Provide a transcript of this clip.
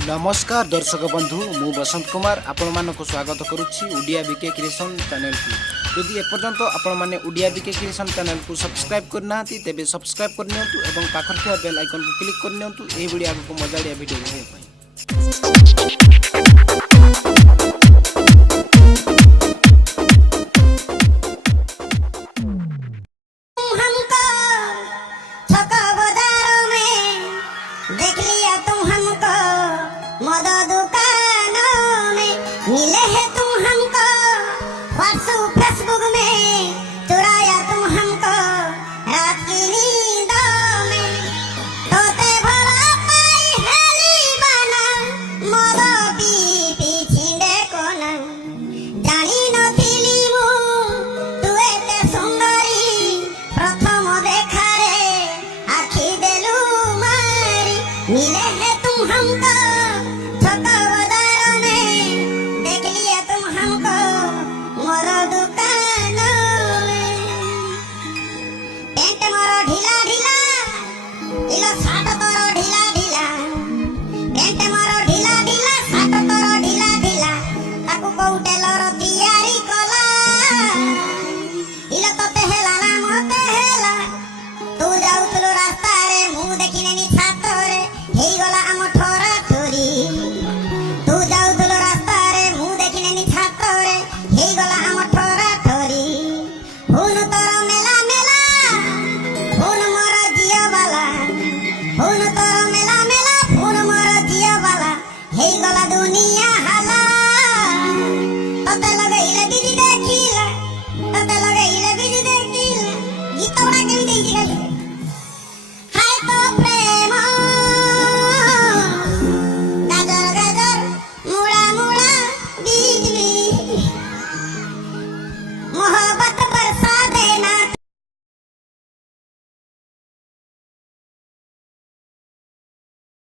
नमस्कार दर्शक बंधु मु बसंत कुमार आपण मानक स्वागत करुच्ची उड़िया बीके क्रिएशन चैनल को। यदि एपर्यंत आपण माने उड़िया बीके क्रिएशन चैनल को सब्सक्राइब करना तेबे सब्सक्राइब करनियंतु एवं पाखर थिया बेल आइकन को क्लिक करनियंतु एही वीडियो को मजाड़िया वीडियो देखै पई। मिले है तुम हमको व्हाट्सएप फेसबुक में, चुराया तुम हमको रात की नींदों में। तोते भरा पाई हेली बना मोदो पी छिंडे कोना जानी नथिली मु तू एते सुंदरी प्रथम देखारे आखि देलु मारी। मिले है तुम हमको दुनिया